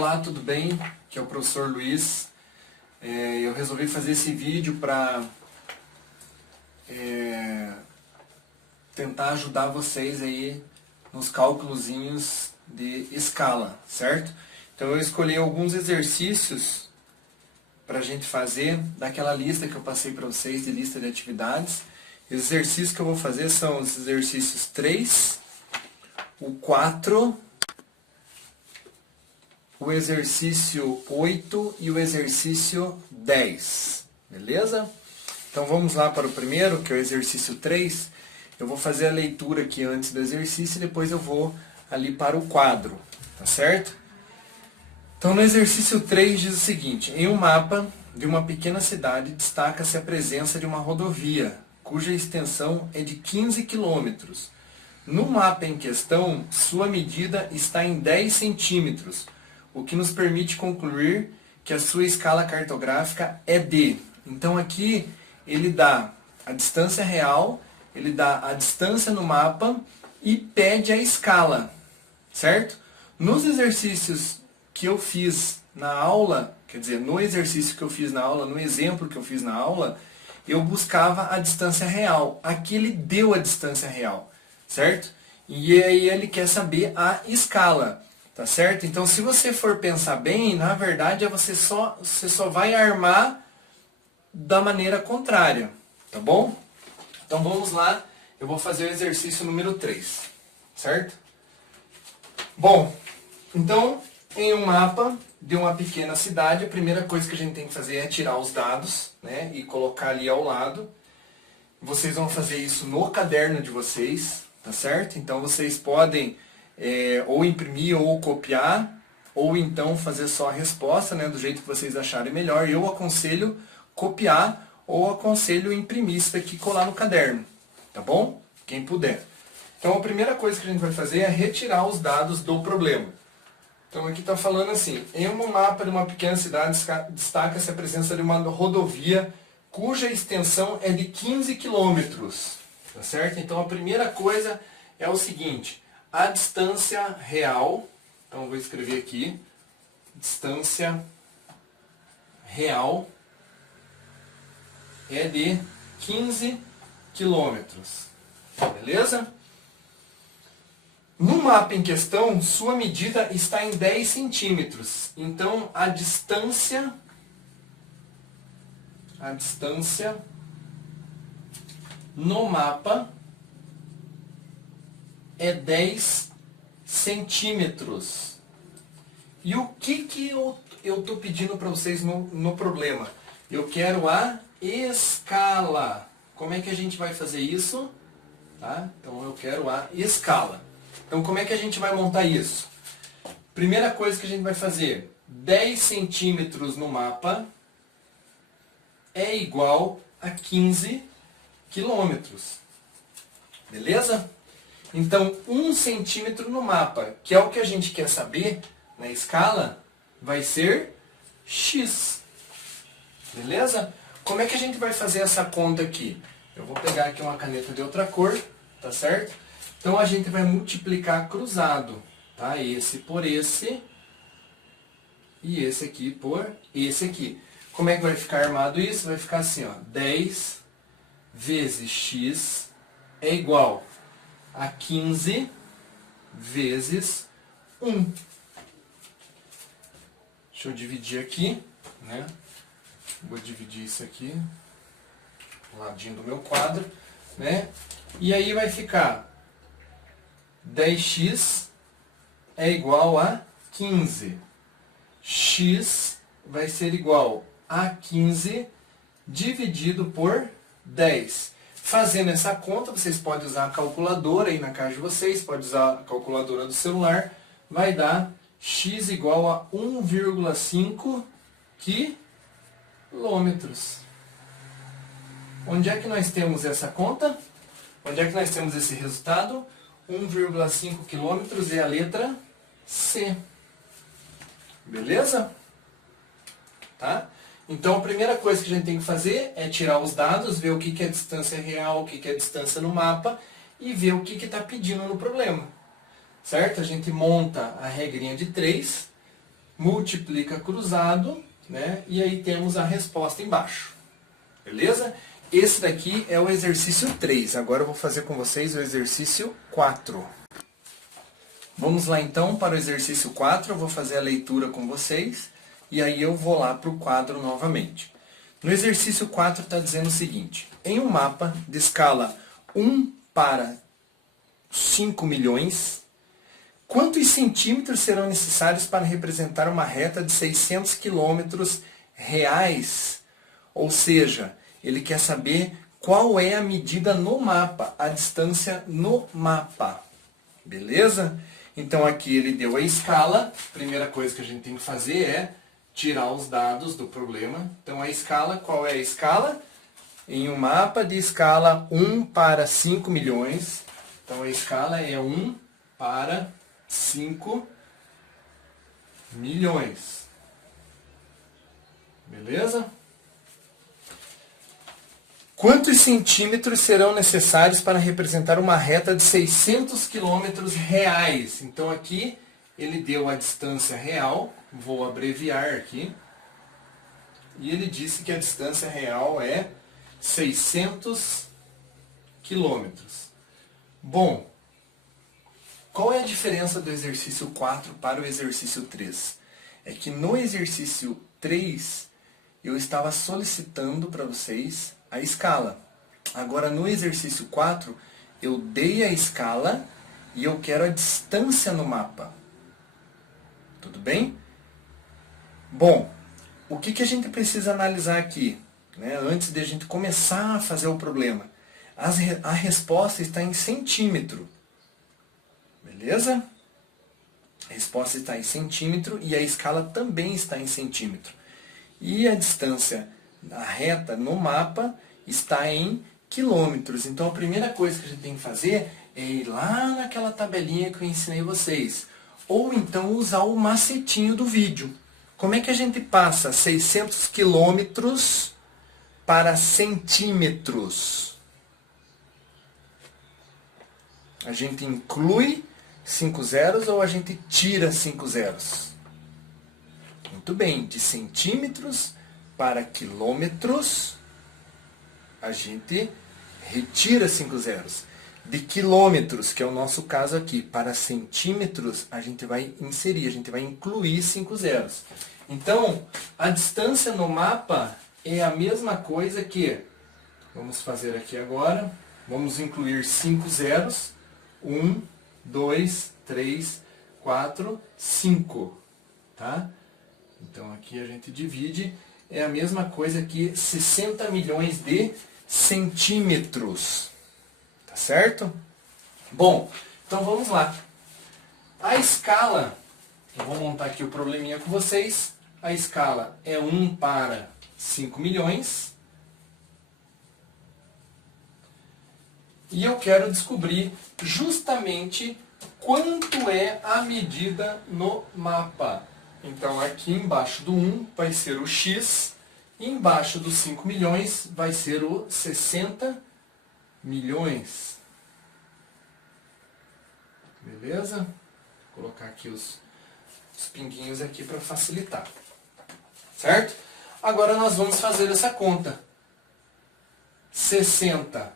Olá, tudo bem? Aqui é o professor Luiz. Eu resolvi fazer esse vídeo para tentar ajudar vocês aí nos cálculozinhos de escala, certo? Então eu escolhi alguns exercícios para a gente fazer daquela lista que eu passei para vocês de lista de atividades. Os exercícios que eu vou fazer são os exercícios 3, o 4, o exercício 8 e o exercício 10, beleza? Então vamos lá para o primeiro, que é o exercício 3. Eu vou fazer a leitura aqui antes do exercício e depois eu vou ali para o quadro, tá certo? Então no exercício 3 diz o seguinte: em um mapa de uma pequena cidade destaca-se a presença de uma rodovia, cuja extensão é de 15 quilômetros. No mapa em questão, sua medida está em 10 centímetros, o que nos permite concluir que a sua escala cartográfica é de. Então aqui ele dá a distância real, ele dá a distância no mapa e pede a escala, certo? Nos exercícios que eu fiz na aula, quer dizer, no exercício que eu fiz na aula, no exemplo que eu fiz na aula, eu buscava a distância real. Aqui ele deu a distância real, certo? E aí ele quer saber a escala. Tá certo? Então, se você for pensar bem, na verdade, você só vai armar da maneira contrária. Tá bom? Então, vamos lá. Eu vou fazer o exercício número 3. Certo? Bom, então, em um mapa de uma pequena cidade, a primeira coisa que a gente tem que fazer é tirar os dados, né? E colocar ali ao lado. Vocês vão fazer isso no caderno de vocês. Tá certo? Então, vocês podem ou imprimir ou copiar, ou então fazer só a resposta, né, do jeito que vocês acharem melhor. Eu aconselho copiar ou aconselho imprimir isso daqui e colar no caderno, tá bom? Quem puder. Então a primeira coisa que a gente vai fazer é retirar os dados do problema. Então aqui está falando assim: em um mapa de uma pequena cidade destaca-se a presença de uma rodovia cuja extensão é de 15 quilômetros, tá certo? Então a primeira coisa é o seguinte: a distância real, então eu vou escrever aqui, distância real é de 15 quilômetros, beleza? No mapa em questão, sua medida está em 10 centímetros, então a distância no mapa é 10 centímetros. E o que eu estou pedindo para vocês no problema? Eu quero a escala. Como é que a gente vai fazer isso? Tá? Então eu quero a escala. Então como é que a gente vai montar isso? Primeira coisa que a gente vai fazer: 10 centímetros no mapa é igual a 15 quilômetros. Beleza? Então, 1 centímetro no mapa, que é o que a gente quer saber na escala, vai ser x. Beleza? Como é que a gente vai fazer essa conta aqui? Eu vou pegar aqui uma caneta de outra cor, tá certo? Então, a gente vai multiplicar cruzado, tá? Esse por esse e esse aqui por esse aqui. Como é que vai ficar armado isso? Vai ficar assim, ó: 10 vezes x é igual a 15 vezes 1. Deixa eu dividir aqui, né? Vou dividir isso aqui, do ladinho do meu quadro, né? E aí vai ficar 10x é igual a 15. X vai ser igual a 15 dividido por 10. Fazendo essa conta, vocês podem usar a calculadora aí na casa de vocês, pode usar a calculadora do celular, vai dar x igual a 1,5 quilômetros. Onde é que nós temos essa conta? Onde é que nós temos esse resultado? 1,5 quilômetros é a letra C. Beleza? Tá? Então a primeira coisa que a gente tem que fazer é tirar os dados, ver o que é a distância real, o que é a distância no mapa e ver o que está pedindo no problema. Certo? A gente monta a regrinha de 3 multiplica cruzado, né? E aí temos a resposta embaixo. Beleza? Esse daqui é o exercício 3. Agora eu vou fazer com vocês o exercício 4. Vamos lá então para o exercício 4. Eu vou fazer a leitura com vocês. E aí eu vou lá para o quadro novamente. No exercício 4 está dizendo o seguinte. Em um mapa de escala 1 para 5 milhões, quantos centímetros serão necessários para representar uma reta de 600 quilômetros reais? Ou seja, ele quer saber qual é a medida no mapa, a distância no mapa. Beleza? Então aqui ele deu a escala. Primeira coisa que a gente tem que fazer é tirar os dados do problema. Então a escala, qual é a escala? Em um mapa de escala 1 para 5 milhões. Então a escala é 1 para 5 milhões. Beleza? Quantos centímetros serão necessários para representar uma reta de 600 quilômetros reais? Então aqui ele deu a distância real, vou abreviar aqui, e ele disse que a distância real é 600 quilômetros. Bom, qual é a diferença do exercício 4 para o exercício 3? É que no exercício 3 eu estava solicitando para vocês a escala. Agora no exercício 4 eu dei a escala e eu quero a distância no mapa. Tudo bem? Bom, o que a gente precisa analisar aqui, né, antes de a gente começar a fazer o problema? A resposta está em centímetro. Beleza? A resposta está em centímetro e a escala também está em centímetro. E a distância da reta no mapa está em quilômetros. Então a primeira coisa que a gente tem que fazer é ir lá naquela tabelinha que eu ensinei vocês. Ou então usar o macetinho do vídeo. Como é que a gente passa 600 quilômetros para centímetros? A gente inclui 5 zeros ou a gente tira 5 zeros? Muito bem, de centímetros para quilômetros, a gente retira 5 zeros. De quilômetros, que é o nosso caso aqui, para centímetros, a gente vai inserir, a gente vai incluir 5 zeros. Então, a distância no mapa é a mesma coisa que, vamos fazer aqui agora, vamos incluir 5 zeros, 1, 2, 3, 4, 5, tá? Então aqui a gente divide, é a mesma coisa que 60 milhões de centímetros. Tá certo? Bom, então vamos lá. A escala, eu vou montar aqui o probleminha com vocês. A escala é 1 para 5 milhões. E eu quero descobrir justamente quanto é a medida no mapa. Então aqui embaixo do 1 vai ser o x, e embaixo dos 5 milhões vai ser o 60 milhões. Beleza? Vou colocar aqui os pinguinhos aqui para facilitar. Certo? Agora nós vamos fazer essa conta. 60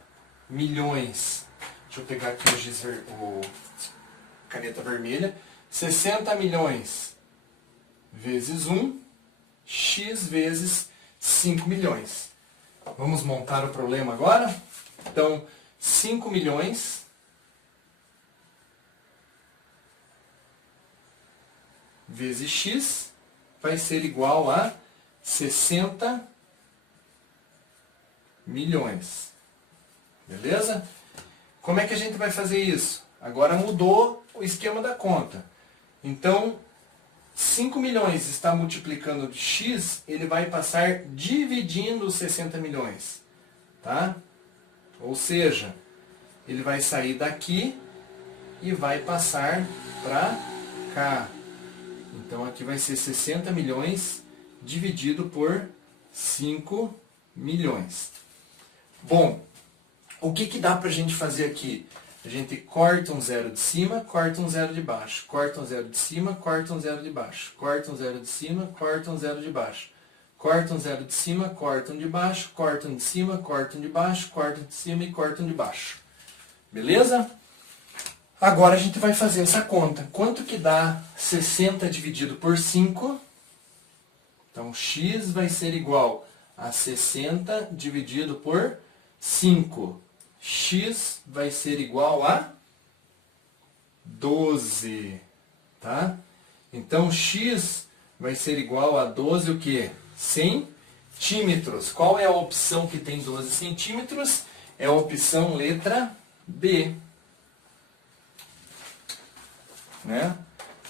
milhões. Deixa eu pegar aqui o caneta vermelha. 60 milhões vezes 1, x vezes 5 milhões. Vamos montar o problema agora? Então, 5 milhões vezes x vai ser igual a 60 milhões. Beleza? Como é que a gente vai fazer isso? Agora mudou o esquema da conta. Então, 5 milhões está multiplicando de x, ele vai passar dividindo os 60 milhões. Tá? Ou seja, ele vai sair daqui e vai passar para cá. Então aqui vai ser 60 milhões dividido por 5 milhões. Bom, o que dá para a gente fazer aqui? A gente corta um zero de cima, corta um zero de baixo. Corta um zero de cima, corta um zero de baixo. Corta um zero de cima, corta um zero de baixo. Corta um zero de cima, corta um de baixo. Corta um de cima, corta um de baixo. Corta um de cima e corta um de baixo. Beleza? Agora a gente vai fazer essa conta. Quanto que dá 60 dividido por 5? Então, x vai ser igual a 60 dividido por 5. X vai ser igual a 12, tá? Então, x vai ser igual a 12 o quê? Centímetros. Qual é a opção que tem 12 centímetros? É a opção letra B. Né?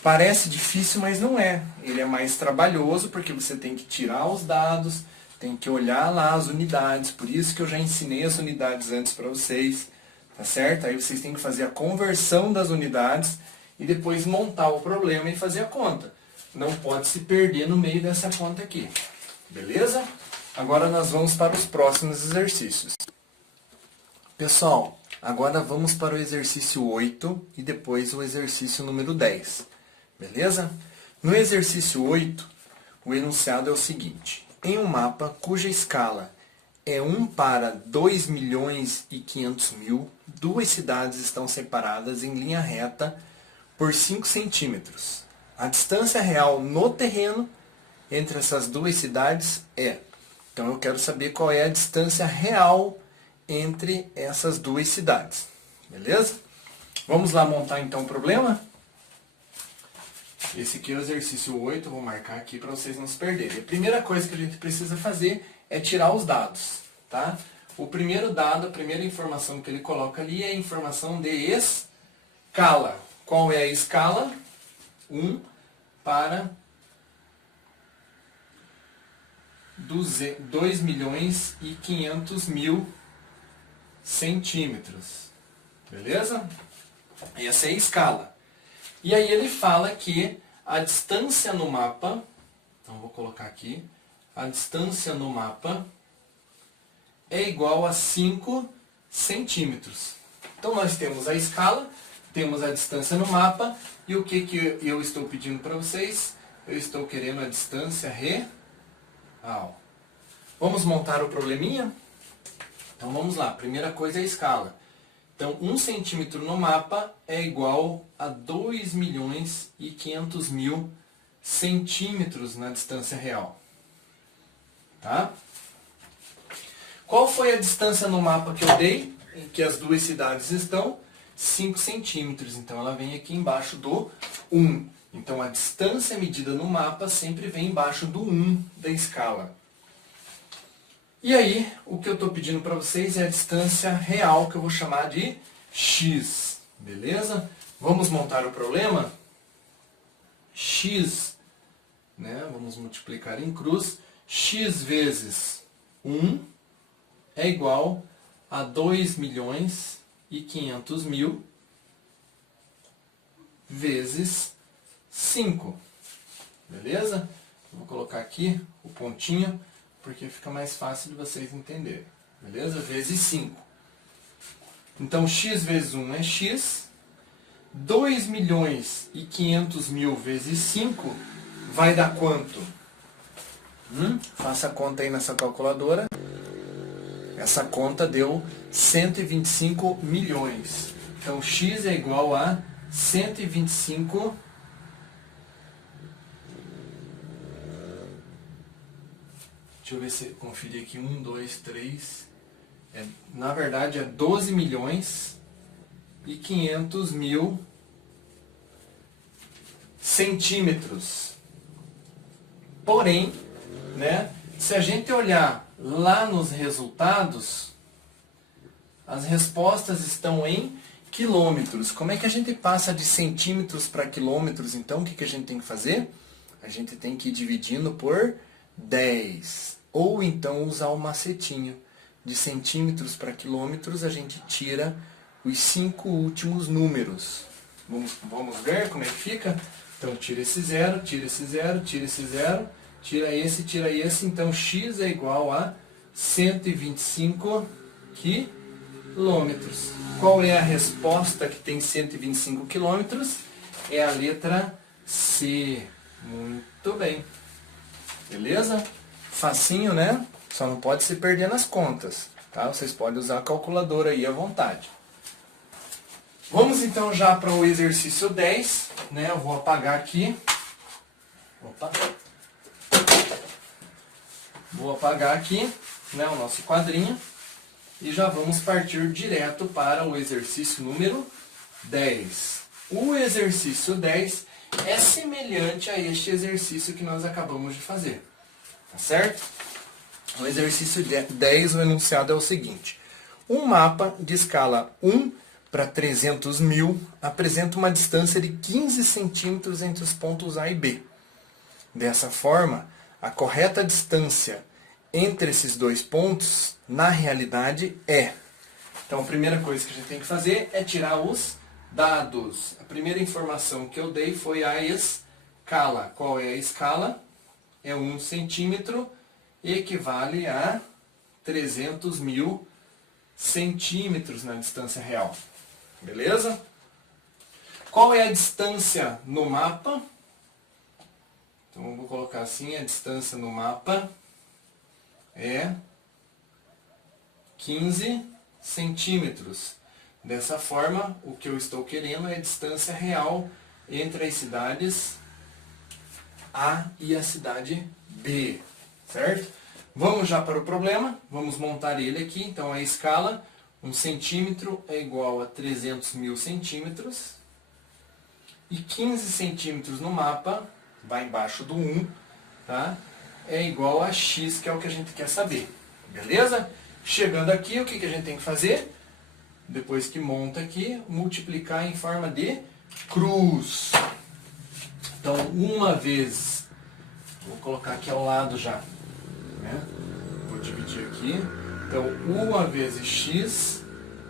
Parece difícil, mas não é. Ele é mais trabalhoso porque você tem que tirar os dados, tem que olhar lá as unidades, por isso que eu já ensinei as unidades antes para vocês, tá certo? Aí vocês têm que fazer a conversão das unidades e depois montar o problema e fazer a conta. Não pode se perder no meio dessa conta aqui, beleza? Agora nós vamos para os próximos exercícios. Pessoal, agora vamos para o exercício 8 e depois o exercício número 10, beleza? No exercício 8, o enunciado é o seguinte: em um mapa cuja escala é 1 para 2.500.000, duas cidades estão separadas em linha reta por 5 centímetros. A distância real no terreno entre essas duas cidades é... Então eu quero saber qual é a distância real entre essas duas cidades. Beleza? Vamos lá montar então o problema? Esse aqui é o exercício 8, vou marcar aqui para vocês não se perderem. A primeira coisa que a gente precisa fazer é tirar os dados, tá? O primeiro dado, a primeira informação que ele coloca ali é a informação de escala. Qual é a escala? 1 para 2.500.000 centímetros. Beleza? Essa é a escala. E aí ele fala que a distância no mapa, então vou colocar aqui, a distância no mapa é igual a 5 centímetros. Então nós temos a escala, temos a distância no mapa, e o que eu estou pedindo para vocês? Eu estou querendo a distância real. Vamos montar o probleminha? Então vamos lá, primeira coisa é a escala. Então 1 centímetro no mapa é igual a 2.500.000 centímetros na distância real. Tá? Qual foi a distância no mapa que eu dei, em que as duas cidades estão? 5 centímetros. Então ela vem aqui embaixo do 1. Então a distância medida no mapa sempre vem embaixo do 1 da escala. E aí, o que eu estou pedindo para vocês é a distância real, que eu vou chamar de x. Beleza? Vamos montar o problema? X, né? Vamos multiplicar em cruz. X vezes 1 é igual a 2.500.000 vezes 5. Beleza? Vou colocar aqui o pontinho, porque fica mais fácil de vocês entenderem. Beleza? Vezes 5. Então, x vezes 1 é x. 2.500.000 vezes 5 vai dar quanto? Faça a conta aí nessa calculadora. Essa conta deu 125 milhões. Então, x é igual a 125. Deixa eu ver se conferir aqui. 1, 2, 3. Na verdade é 12.500.000 centímetros. Porém, né, se a gente olhar lá nos resultados, as respostas estão em quilômetros. Como é que a gente passa de centímetros para quilômetros? Então, o que a gente tem que fazer? A gente tem que ir dividindo por 10. Ou então usar o macetinho. De centímetros para quilômetros, a gente tira os 5 últimos números. Vamos ver como é que fica? Então, tira esse 0, tira esse 0, tira esse 0, tira esse, tira esse. Então, x é igual a 125 quilômetros. qual é a resposta que tem 125 km? É a letra C. Muito bem. Beleza? Facinho, né? Só não pode se perder nas contas. Tá? Vocês podem usar a calculadora aí à vontade. Vamos então já para o exercício 10. Né? Eu vou apagar aqui. Opa. Vou apagar aqui, né, o nosso quadrinho. E já vamos partir direto para o exercício número 10. O exercício 10 é semelhante a este exercício que nós acabamos de fazer. Tá certo? O exercício 10, o enunciado é o seguinte. Um mapa de escala 1 para 300 mil apresenta uma distância de 15 centímetros entre os pontos A e B. Dessa forma, a correta distância entre esses dois pontos, na realidade, é. Então, a primeira coisa que a gente tem que fazer é tirar os dados. A primeira informação que eu dei foi a escala. Qual é a escala? É 1 centímetro, equivale a 300 mil centímetros na distância real. Beleza? Qual é a distância no mapa? Então, eu vou colocar assim, a distância no mapa é 15 centímetros. Dessa forma, o que eu estou querendo é a distância real entre as cidades A e a cidade B, certo? Vamos já para o problema, vamos montar ele aqui. Então, a escala, 1 centímetro é igual a 300 mil centímetros. E 15 centímetros no mapa, vai embaixo do 1, tá? É igual a x, que é o que a gente quer saber. Beleza? Chegando aqui, o que a gente tem que fazer? Depois que monta aqui, multiplicar em forma de cruz. Então, uma vez, vou colocar aqui ao lado já, né? Vou dividir aqui. Então, 1 vezes x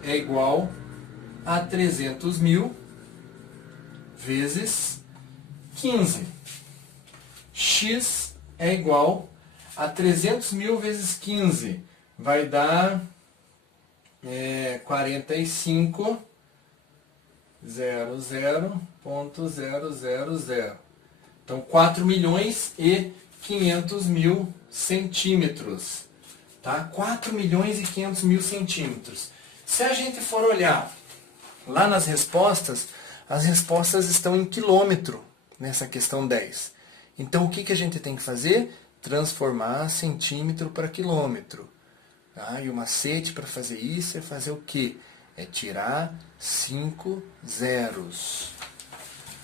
é igual a 300 mil vezes 15. X é igual a 300 mil vezes 15. Vai dar 45.00.000. Então, 4 milhões e 500 mil centímetros. Tá? 4 milhões e 500 mil centímetros. Se a gente for olhar lá nas respostas, as respostas estão em quilômetro nessa questão 10. Então, o que a gente tem que fazer? Transformar centímetro para quilômetro. Tá? E o macete para fazer isso é fazer o quê? É tirar 5 zeros.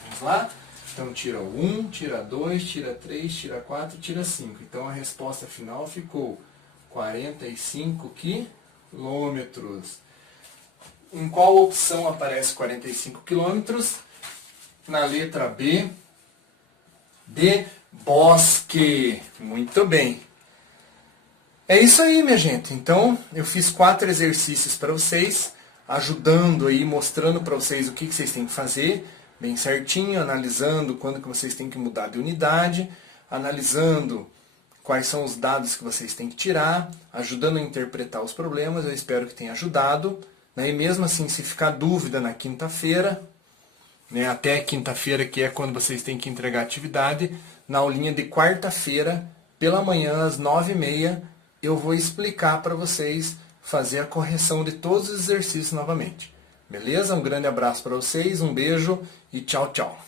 Vamos lá? Então, tira 1, tira 2, tira 3, tira 4, tira 5. Então, a resposta final ficou 45 quilômetros. Em qual opção aparece 45 quilômetros? Na letra B, de bosque. Muito bem. É isso aí, minha gente. Então, eu fiz 4 exercícios para vocês, ajudando aí, mostrando para vocês o que vocês têm que fazer, bem certinho, analisando quando que vocês têm que mudar de unidade, analisando quais são os dados que vocês têm que tirar, ajudando a interpretar os problemas. Eu espero que tenha ajudado. Né? E mesmo assim, se ficar dúvida na quinta-feira, né, até quinta-feira, que é quando vocês têm que entregar a atividade, na aulinha de quarta-feira, pela manhã, às 9h30, eu vou explicar para vocês fazer a correção de todos os exercícios novamente. Beleza? Um grande abraço para vocês, um beijo e tchau, tchau.